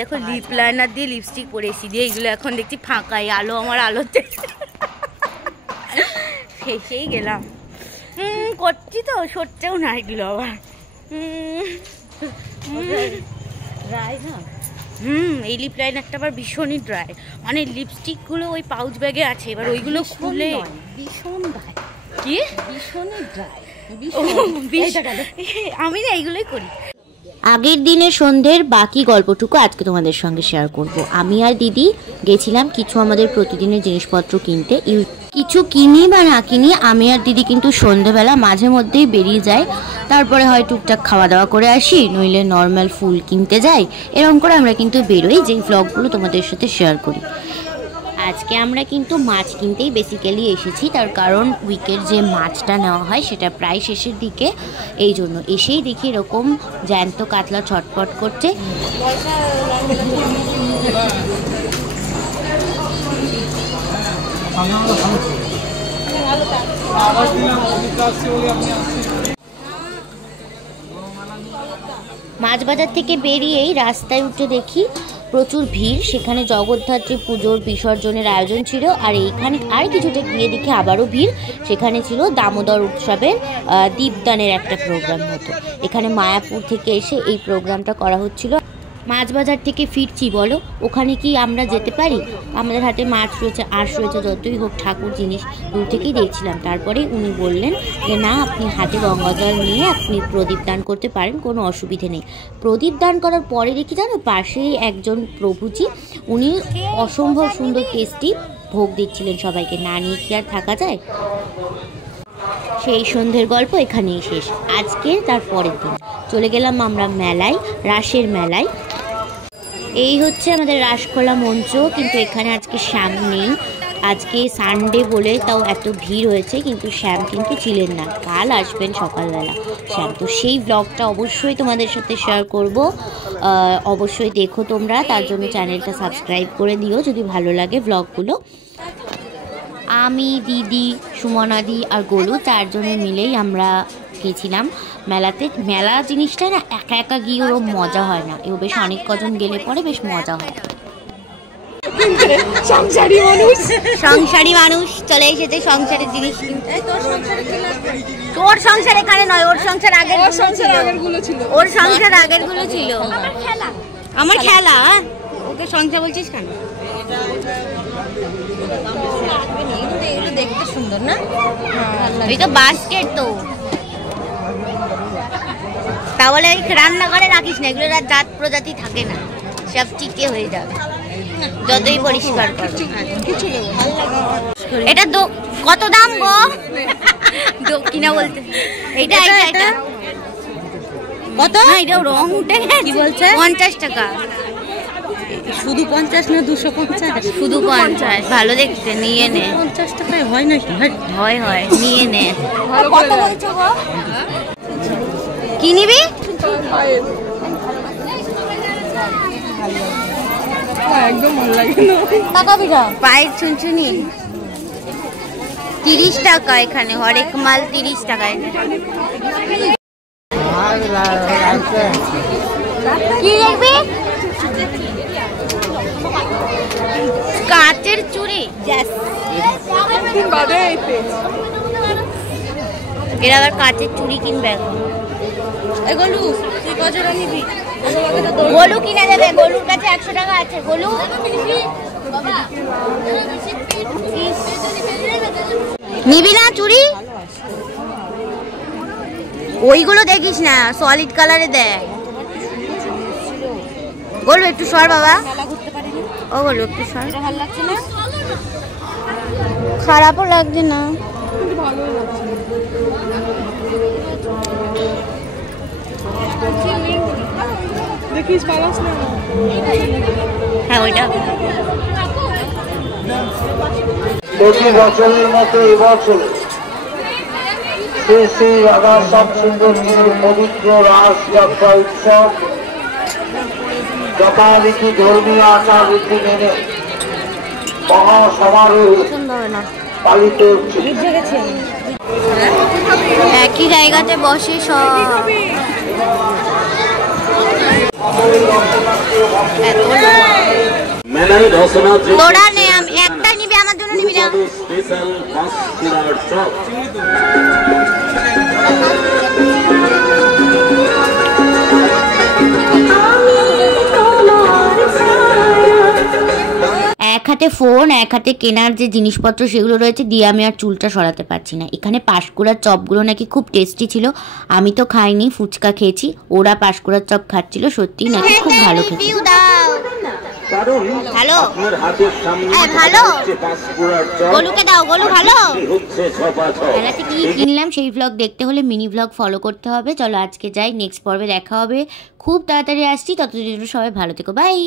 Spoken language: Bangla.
দেখো লিপ লাইনার দিয়ে লিপস্টিক পরেছি দিয়ে এগুলো এখন দেখছি ফাঁকাই আলো আমার আলোতে ফেসেই গেলাম করছি তো সরছেও না এগুলো আবার ড্রাই না এই লিপ লাইনারটা আবার ভীষণই ড্রাই মানে লিপস্টিকগুলো ওই পাউচ ব্যাগে আছে এবার ওইগুলো খুলে ভীষণ ড্রাই কি ভীষণই ড্রাই আমি না এইগুলোই করি। আগের দিনের সন্ধ্যের বাকি গল্পটুকু আজকে তোমাদের সঙ্গে শেয়ার করব। আমি আর দিদি গেছিলাম কিছু আমাদের প্রতিদিনের জিনিসপত্র কিনতে। কিছু কিনি বা না কিনি আমি আর দিদি কিন্তু সন্ধ্যেবেলা মাঝে মধ্যেই বেরিয়ে যাই, তারপরে হয় টুকটাক খাওয়া দাওয়া করে আসি, নইলে নর্মাল ফুল কিনতে যাই। এরকম করে আমরা কিন্তু বেরোই, যেই ব্লগগুলো তোমাদের সাথে শেয়ার করি। আজকে আমরা কিন্তু মাছ কিনতেই বেসিক্যালি এসেছি, তার কারণ উইকের যে মাছটা নেওয়া হয় সেটা প্রায় শেষের দিকে, এই জন্য এসেই দেখি এরকম জ্যান্ত কাতলা ছটপট করছে। মাছ বাজার থেকে বেরিয়েই রাস্তায় উঠে দেখি প্রচুর ভিড়। সেখানে জগদ্ধাত্রী পুজোর বিসর্জনের আয়োজন ছিল, আর এইখানে আর কিছুটা গিয়ে দেখি আবারও ভিড়। সেখানে ছিল দামোদর উৎসবের দীপদানের একটা প্রোগ্রাম হতো। এখানে মায়াপুর থেকে এসে এই প্রোগ্রামটা করা হচ্ছিল। মাছ বাজার থেকে ফিরছি, বলো ওখানে কি আমরা যেতে পারি? আমাদের হাতে মাছ রয়েছে, আঁশ রয়েছে, যতই হোক ঠাকুর জিনিস দূর থেকেই দেখছিলাম। তারপরে উনি বললেন যে না, আপনি হাতে গঙ্গা জল নিয়ে আপনি প্রদীপ দান করতে পারেন, কোনো অসুবিধে নেই। প্রদীপ দান করার পরে দেখি জানো পাশেই একজন প্রভুজি, উনি অসম্ভব সুন্দর টেস্টি ভোগ দিচ্ছিলেন সবাইকে। না নিয়ে কি আর থাকা যায়? সেই সন্ধ্যের গল্প এখানেই শেষ। আজকে তার পরের দিন চলে গেলাম আমরা মেলায়, রাসের মেলায়। এই হচ্ছে আমাদের রাসখোলা মঞ্চ, কিন্তু এখানে আজকে শ্যাম নেই। আজকে সানডে বলে তাও এত ভিড় হয়েছে, কিন্তু শ্যাম কিন্তু ছিলেন না। কাল আসবেন সকালবেলা শ্যাম, তো সেই ব্লগটা অবশ্যই তোমাদের সাথে শেয়ার করব। অবশ্যই দেখো তোমরা, তার জন্য চ্যানেলটা সাবস্ক্রাইব করে দিও যদি ভালো লাগে ব্লগগুলো। আমি, দিদি, সুমনাদি আর গোলু চারজনে মিলেই আমরা গেছিলাম মেলাতে। মেলা জিনিসটা না একা একা গিয়ে ওরও মজা হয় না, এও বেশ অনেক কজন গেলে পরে বেশ মজা হয়। সংসারী মানুষ চলে এসেছে সংসারের জিনিস কিনতে। তোর সংসার এখানে নয়, ওর সংসার আগের গুলো ছিল। ওর সংসার আগের গুলো ছিল। আমার খেলা, ওকে সংসার বলছিস কেন? এগুলো দেখতে সুন্দর না? এই তো বাস্কেট তো, তাহলে ওই রান্নাঘরে রাখিস না, এগুলো জাত প্রজাতি থাকে না, সব চিকে হয়ে যাবে যতই পরিষ্কার করো। এটা কত দাম গো? কিনা বলতে এটা এটা কত? এটা রং উঠে কি বলছে? 50 টাকা। শুধু 50 না 250? শুধু 50। ভালো দেখতে, নিয়ে নে। 50 টাকায় হয় নাকি? হয় হয়, নিয়ে নে। কত বলছো গো? কি নিবি? একদম ভালো লাগে না। টাকা বিঘা পায়ের চুনচুনি 30 টাকা। এখানে হরেক মাল 30 টাকায়। কি দেখবি? কাচের চুড়ি। এরা আবার কাচের চুড়ি কিনবে এখন। গোলু তুই কজোড়া নিবি? গোলু কিনে দেবে, গোলুর কাছে 100 টাকা আছে। গোলু নিবি না চুড়ি? ওইগুলো দেখিস না, সলিড কালারে দেখ। গোলু একটু সর বাবা। ও গোলু একটু সর। ভালো লাগছে না? খারাপও লাগছে না, ভালো লাগছে। দেখিস পালাস না। হ্যাঁ ওইটা। প্রতি বছরের মতো এবছর শ্রী শ্রী রাধা শ্যাম সুন্দর পবিত্র রাস যাত্রা উৎসব যথারীতি ধর্মীয় আচার রীতি মেনে মহাসমারোহে পালিত হচ্ছে। একই জায়গাতে বসে সব মেলায় রচনা তোরা নে, একটা নিবি, আমার জন্য নিবি না। স্পেশাল পাঁচকুড়ার চপ। এক হাতে ফোন, এক হাতে কেনার যে জিনিসপত্র সেগুলো রয়েছে দিয়ে আমি আর চুলটা সরাতে পারছি না। এখানে পাঁশকুড়ার চপগুলো নাকি খুব টেস্টি ছিল, আমি তো খাইনি, ফুচকা খেয়েছি, ওরা পাঁশকুড়ার চপ খাচ্ছিল, সত্যি নাকি খুব ভালো খেতে। কারণ ভালো আপনার হাতের সামনে ভালো হচ্ছে পাঁশকুড়ার চপ, গোলুকে দাও, গোলু ভালো। হচ্ছে ছপাছপ। মেলাতে কি কিনলাম সেই ব্লগ দেখতে হলে মিনি ব্লগ ফলো করতে হবে। চলো আজকে যাই, নেক্সট পর্বে দেখা হবে, খুব তাড়াতাড়ি আসছি, ততদিন সবাই ভালো থেকো, বাই।